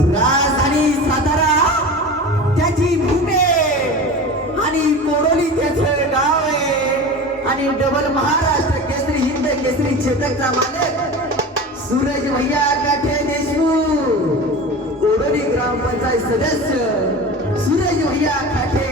राजधानी सातारा त्याची भूमे आणि कोडोली त्याचं गाव आहे. आणि डबल महाराष्ट्र केसरी हिंद केसरी चेतकचा मालक सूरज भैया काठे देशमुख. कोडोली ग्रामपंचायत सदस्य सूरज भैया काठे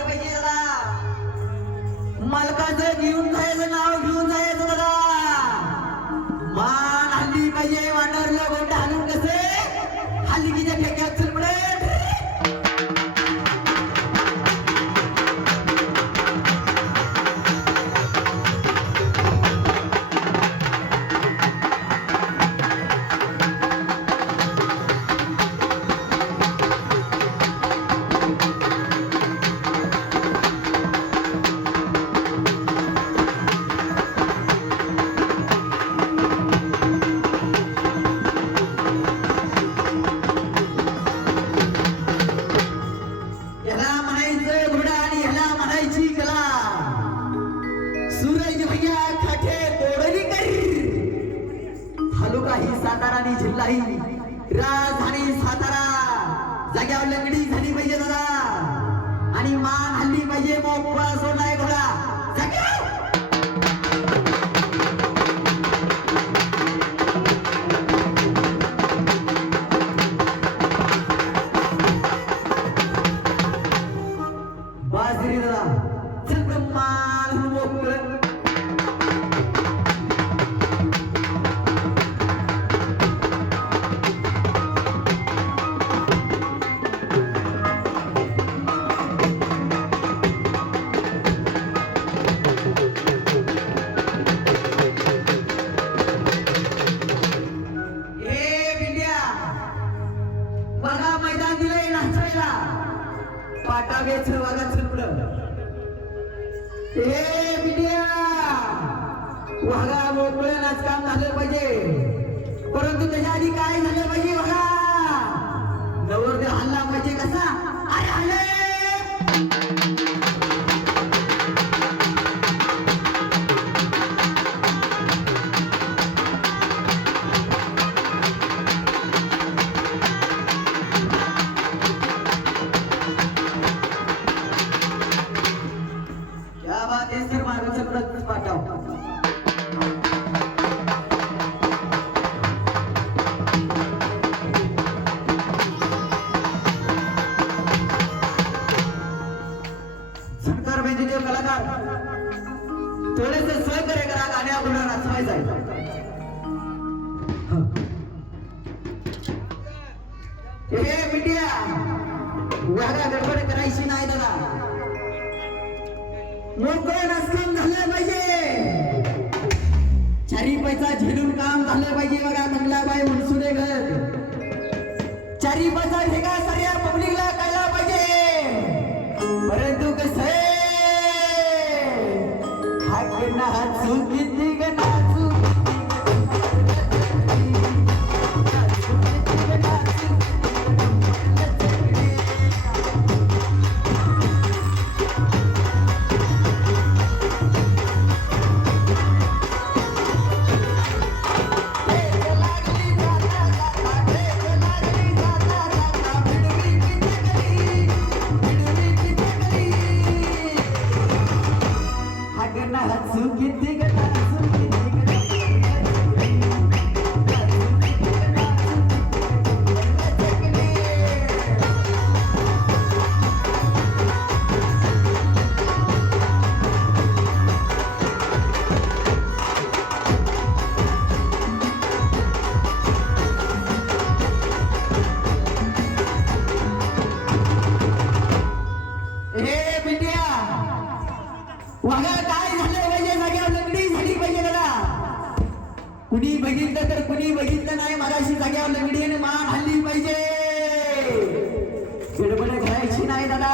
नाचकाम मालकाचं घेऊन जायचं नाव घेऊन जायचं. आणि जिल्हा राजधानी सातारा. जाग्यावर लंगडी झाली पाहिजे दादा. आणि मान हल्ली पाहिजे मोकळा सोडला क्या बात है पाठव. कलाकार. थोडेसे सहकार्य करा गाण्या पुढे नाचवायचा हे. गडबड करायची नाही दादा मोकळं नाचकाम झालं पाहिजे. चारी पैसा झेलून काम झालं पाहिजे बघा मंगलाबाई मनसुरे घर. चारी पैसा ठेका साऱ्या पब्लिकला कळला पाहिजे. परंतु कसं हाक ना गणा नाही दादा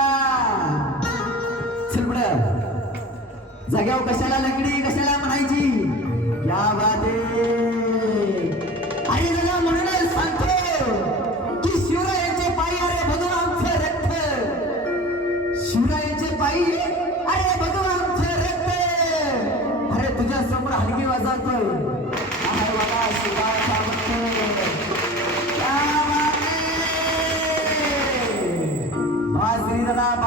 चल पुढं. जाग्यावर कशाला लंगडी कशाला म्हणायची? या बाते अरे दादा म्हणूनच सांगतो की शिवरायांचे पायी अरे बघू आमचं रक्त. शिवरायांचे पायी अरे बघू आमचं रक्त. अरे तुझ्या समोर हलगी वाजवतोय. शिवाय செய்தலாம்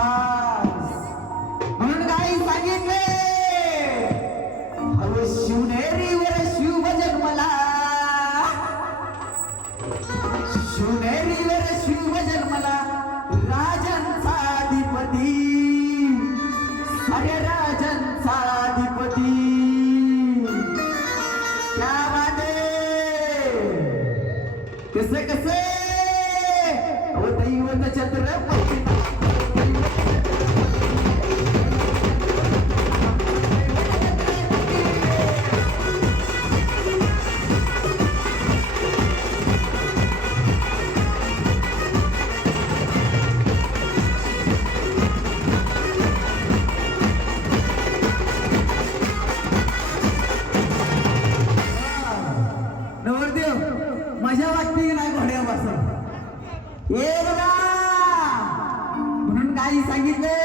आई सांगितले.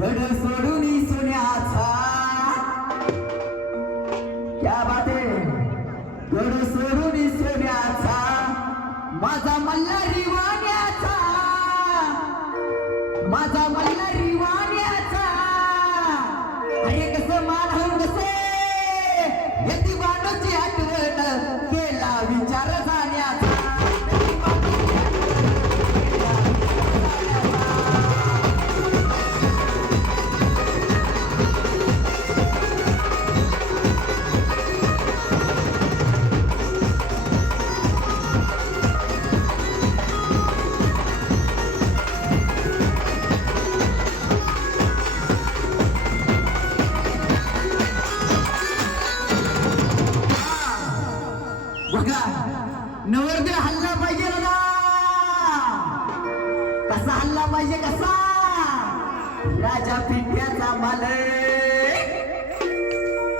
गड सोडून सोन्याचा क्या बाते गड सोडून सोन्याचा माझा मल्हारी वाण्याचा माझा मल्हारी वाण्याचा अरे कसं मान कसे?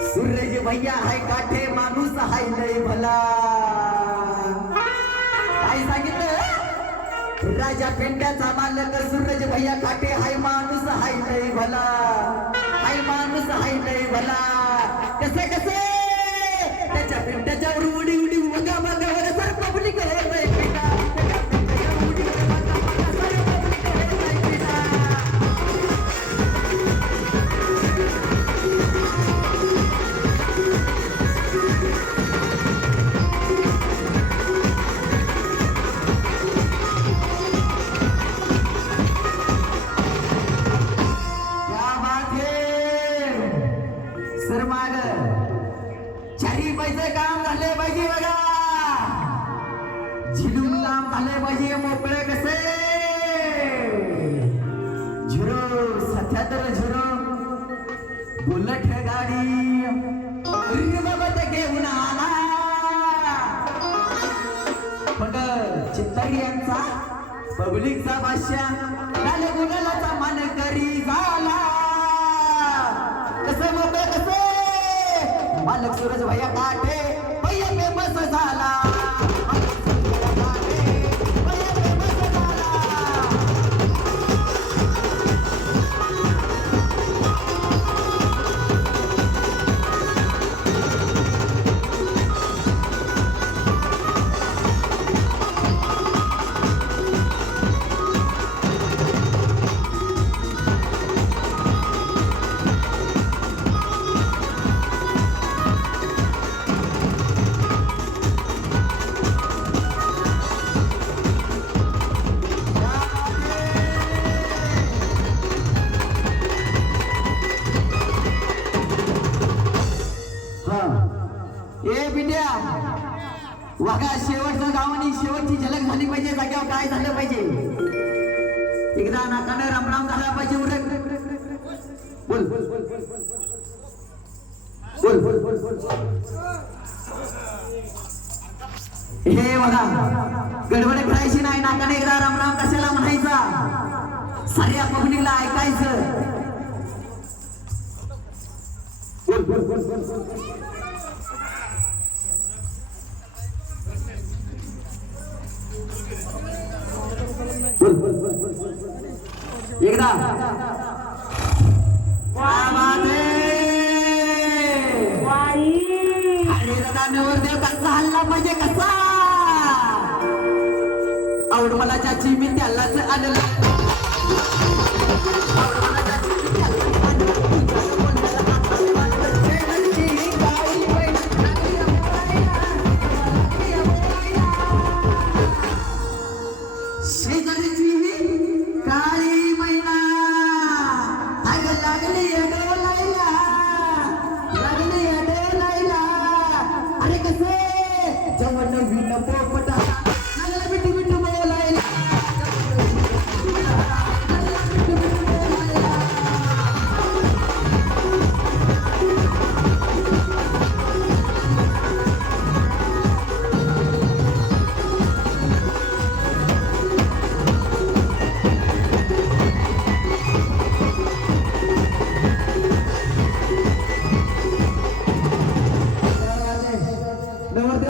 सूरज भैया हाय काठे माणूस हाय लय भला काय सांगितलं राजा पेंड्याचा मालक सूरज भैया काठे हाय माणूस हाय लय भला हाय माणूस हाय लय भला कसे कसे त्याच्या पेंड्याच्यावर उडी उडी बघा बघा बघा सर पब्लिक क्या काम झाले पाहिजे मोकळे कसे? झिरो सध्या तर झिरो. बुलट गाडी घेऊन आला. पण चित्तरी यांचा पब्लिकचा भाष्या काल गुगलाचा मान करी झाला. कसं मोकळे कसे? मालक सूरज भैया काटे भैया फेमस झाला. नाकाने रामराम झाला पाहिजे उरे बोल. बोल. हे बघा गडबड करायची नाही नाकाने एकदा रामराम कशाला म्हणायचा? साऱ्या पगडीला ऐकायचं. एकदा. नवरदेव कसा हल्ला पाहिजे कसा? औडमलाच्या चिमी त्यालाच आणला.